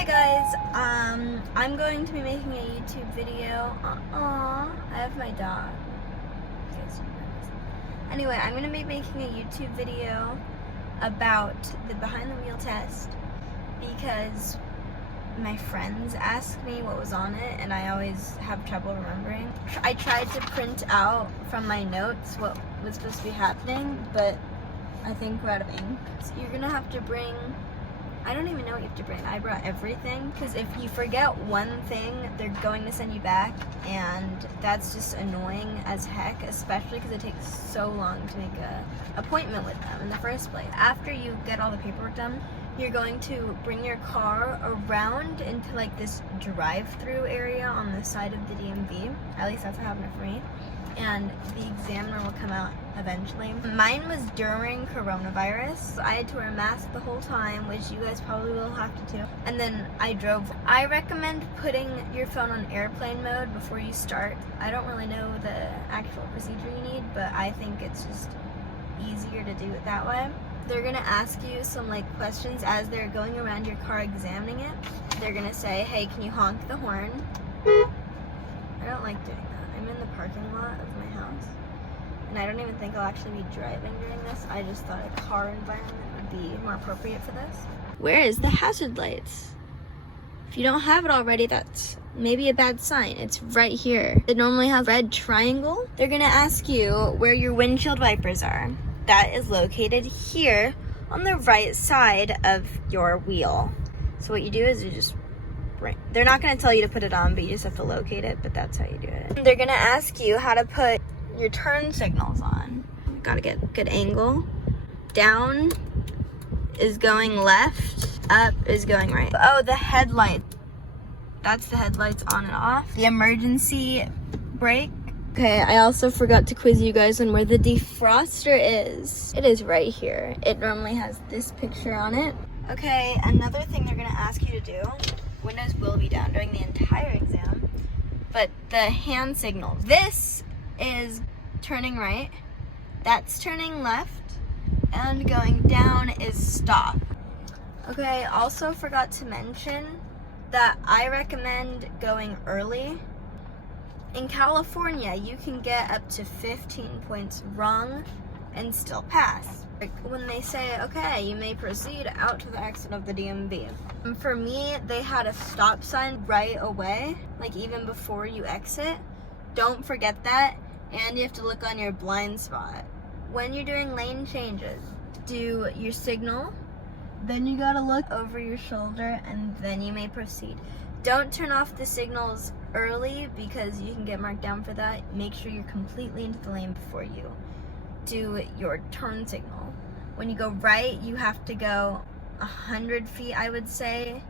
Hi guys, I'm going to be making a YouTube video. I have my dog. Anyway, I'm going to be making a YouTube video about the behind the wheel test because my friends asked me what was on it and I always have trouble remembering. I tried to print out from my notes what was supposed to be happening, but I think we're out of ink. So you're going to have to bring, I don't even know what you have to bring. I brought everything because if you forget one thing, they're going to send you back, and that's just annoying as heck, especially because it takes so long to make an appointment with them in the first place. After you get all the paperwork done, you're going to bring your car around into like this drive-through area on the side of the DMV. At least that's what happened for me. And the examiner will come out eventually. Mine was during coronavirus. I had to wear a mask the whole time, which you guys probably will have to too. And then I drove. I recommend putting your phone on airplane mode before you start. I don't really know the actual procedure you need, but I think it's just easier to do it that way. They're gonna ask you some questions as they're going around your car examining it. They're gonna say, hey, can you honk the horn? I don't like doing that. I'm in the parking lot of my house, and I don't even think I'll actually be driving during this. I just thought a car environment would be more appropriate for this. Where is the hazard lights? If you don't have it already, that's maybe a bad sign. It's right here. It normally has a red triangle. They're gonna ask you where your windshield wipers are. That is located here on the right side of your wheel. So what you do is you just they're not going to tell you to put it on, but you just have to locate it, but that's how you do it. They're going to ask you how to put your turn signals on. Got to get a good angle. Down is going left, up is going right. Oh, the headlight. That's the headlights on and off. The emergency brake. Okay, I also forgot to quiz you guys on where the defroster is. It is right here. It normally has this picture on it. Okay, another thing they're going to ask you to do, windows will be down during the entire exam, but the hand signals. This is turning right, that's turning left, and going down is stop. Okay, also forgot to mention that I recommend going early. In California, you can get up to 15 points wrong and still pass. When they say, okay, you may proceed out to the exit of the DMV. For me, they had a stop sign right away, even before you exit. Don't forget that, and you have to look on your blind spot. When you're doing lane changes, do your signal, then you gotta look over your shoulder, and then you may proceed. Don't turn off the signals early because you can get marked down for that. Make sure you're completely into the lane before you do your turn signal. When you go right, you have to go 100 feet, I would say,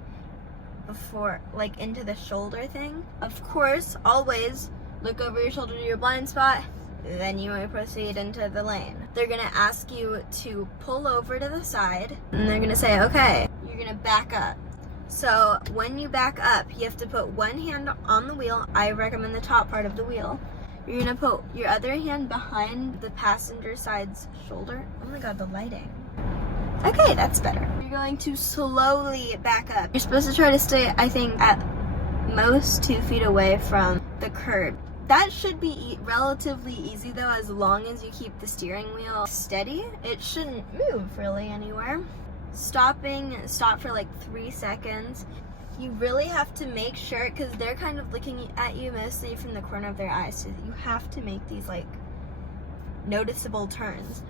before, into the shoulder thing. Of course, always look over your shoulder to your blind spot, then you may proceed into the lane. They're gonna ask you to pull over to the side, and they're gonna say, okay, you're gonna back up. So when you back up, you have to put one hand on the wheel. I recommend the top part of the wheel. You're gonna put your other hand behind the passenger side's shoulder. Oh my god, the lighting. Okay, that's better. You're going to slowly back up. You're supposed to try to stay, I think, at most 2 feet away from the curb. That should be relatively easy though, as long as you keep the steering wheel steady. It shouldn't move really anywhere. Stop for 3 seconds. You really have to make sure, because they're kind of looking at you mostly from the corner of their eyes, so you have to make these noticeable turns.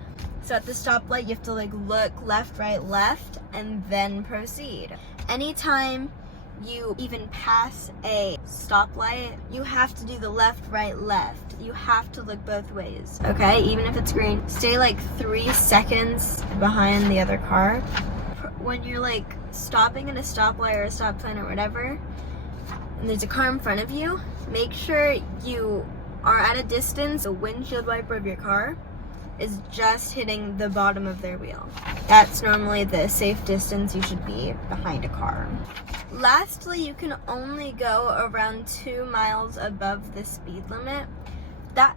So at the stoplight, you have to look left, right, left, and then proceed. Anytime you even pass a stoplight, you have to do the left, right, left. You have to look both ways, okay? Even if it's green. Stay 3 seconds behind the other car. When you're stopping at a stoplight or a stop sign or whatever, and there's a car in front of you, make sure you are at a distance. The windshield wiper of your car is just hitting the bottom of their wheel. That's normally the safe distance you should be behind a car. Lastly, you can only go around 2 miles above the speed limit. That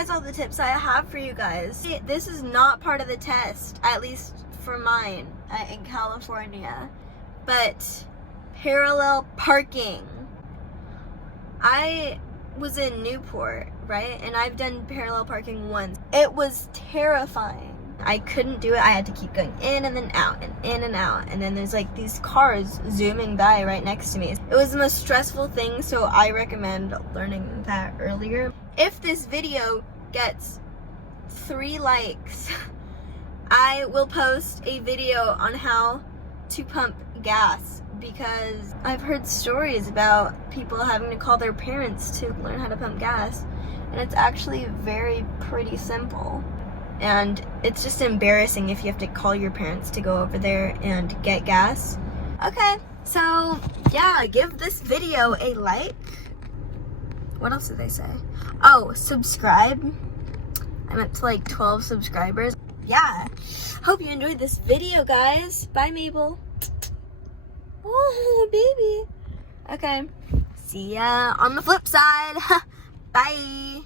is all the tips I have for you guys. This is not part of the test, at least for mine in California. But parallel parking. I was in Newport, right? And I've done parallel parking once. It was terrifying. I couldn't do it. I had to keep going in and then out and in and out. And then there's like these cars zooming by right next to me. It was the most stressful thing, so I recommend learning that earlier. If this video gets 3 likes, I will post a video on how to pump gas, because I've heard stories about people having to call their parents to learn how to pump gas, and it's actually pretty simple. And it's just embarrassing if you have to call your parents to go over there and get gas. Okay, so yeah, give this video a like. What else did they say? Oh, subscribe. I meant to like 12 subscribers. Yeah, hope you enjoyed this video, guys. Bye, Mabel. Oh, baby. Okay, see ya on the flip side. Bye.